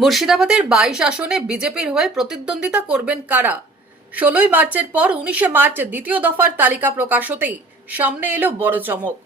মুর্শিদাবাদের 22 আসনে বিজেপির হয়ে প্রতিদ্বন্দ্বিতা করবেন কারা? 16ই মার্চের পর 19শে মার্চ দ্বিতীয় দফার তালিকা প্রকাশ হতেই সামনে এলো বড় চমক।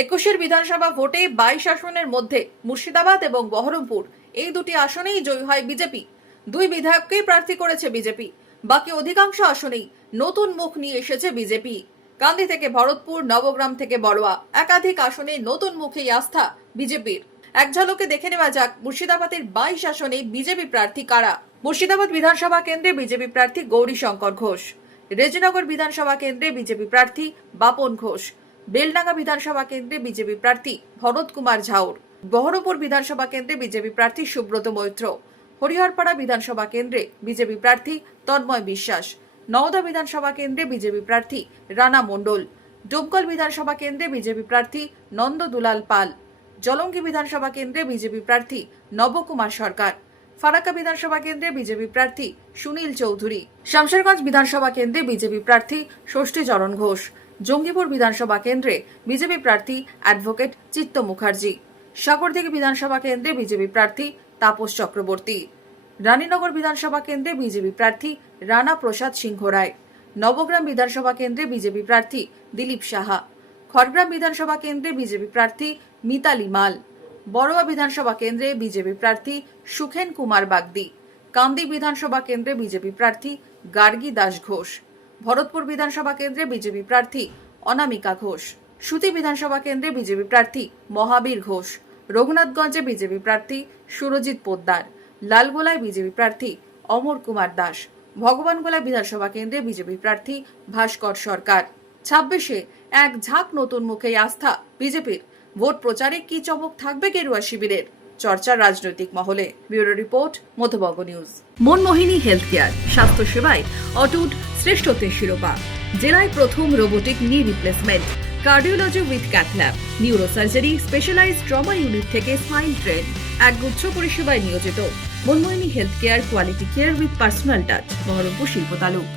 21 বিধানসভা ভোটে 22 আসনের মধ্যে মুর্শিদাবাদ এবং বহরমপুর এই দুটি আসনেই জয়ী হয় বিজেপি। দুই বিধায়ককেই প্রার্থী করেছে বিজেপি। বাকি অধিকাংশ আসনেই নতুন মুখ নিয়ে এসেছে বিজেপি। কান্দি থেকে ভরতপুর, নবগ্রাম থেকে বড়োয়া, একাধিক আসনে নতুন মুখেই আস্থা বিজেপির। এক ঝলকে দেখে নেওয়া যাক মুর্শিদাবাদের 22 আসনে বিজেপি প্রার্থী কারা। মুর্শিদাবাদ বিধানসভা কেন্দ্রে বিজেপি প্রার্থী গৌরী শঙ্কর ঘোষ, রেজিনগর বিধানসভা কেন্দ্রে বিজেপি প্রার্থী বাপন ঘোষ, বেলডাঙ্গা বিধানসভা কেন্দ্রে বিজেপি প্রার্থী ভরত কুমার ঝাউর, বহরমপুর বিধানসভা কেন্দ্রে বিজেপি প্রার্থী সুব্রত মৈত্র, হরিহরপাড়া বিধানসভা কেন্দ্রে বিজেপি প্রার্থী তন্ময় বিশ্বাস, নওদা বিধানসভা কেন্দ্রে বিজেপি প্রার্থী রানা মণ্ডল, ডোমকল বিধানসভা কেন্দ্রে বিজেপি প্রার্থী নন্দ দুলাল পাল, জলঙ্গি বিধানসভা কেন্দ্রে বিজেপি প্রার্থী নবকুমার সরকার, ফারাক্কা বিধানসভা কেন্দ্রে বিজেপি প্রার্থী সুনীল চৌধুরী, শামশেরগঞ্জ বিধানসভা কেন্দ্রে বিজেপি প্রার্থী ষষ্ঠীচরণ ঘোষ, জঙ্গিপুর বিধানসভা কেন্দ্রে বিজেপি প্রার্থী অ্যাডভোকেট চিত্ত মুখার্জি, সাগরদিঘি বিধানসভা কেন্দ্রে বিজেপি প্রার্থী তাপস চক্রবর্তী, রানীনগর বিধানসভা কেন্দ্রে বিজেপি প্রার্থী রানা প্রসাদ সিংহ রায়, নবগ্রাম বিধানসভা কেন্দ্রে বিজেপি প্রার্থী দিলীপ সাহা, খড়গ্রাম বিধানসভা কেন্দ্রে বিজেপি প্রার্থী মিতালি মাল, বড়োয়া বিধানসভা কেন্দ্রে বিজেপি প্রার্থী সুখেন কুমার বাগদি, কান্দি বিধানসভা কেন্দ্রে বিজেপি প্রার্থী গার্গী দাস ঘোষ, ভরতপুর বিধানসভা কেন্দ্রে বিজেপি প্রার্থী অনামিকা ঘোষ, সুতি বিধানসভা কেন্দ্রে বিজেপি প্রার্থী মহাবীর ঘোষ, রঘুনাথগঞ্জে বিজেপি প্রার্থী সুরজিৎ পোদ্দার, লালগোলায় বিজেপি প্রার্থী অমর কুমার দাস, ভগবানগোলা বিধানসভা কেন্দ্রে বিজেপি প্রার্থী ভাস্কর সরকার। 26-এ এক ঝাঁক নতুন মুখেই আস্থা বিজেপির। ভোট প্রচারে কি চমক থাকবে গেরুয়া শিবিরের? চর্চা রাজনৈতিক মহলে। Bureau report, Madhyabanga news. Manmohini health care, স্বাস্থ্য সেবায় অটুট শ্রেষ্ঠত্বের শিরোপা। জেলায় প্রথম robotic knee replacement, cardiology with cath lab, neurosurgery, specialized trauma unit থেকে স্পাইন ট্রেন, একগুচ্ছ পরিষেবায় নিয়োজিত। Manmohini health care, quality care with personal touch, Baharampur শিল্প তালুক।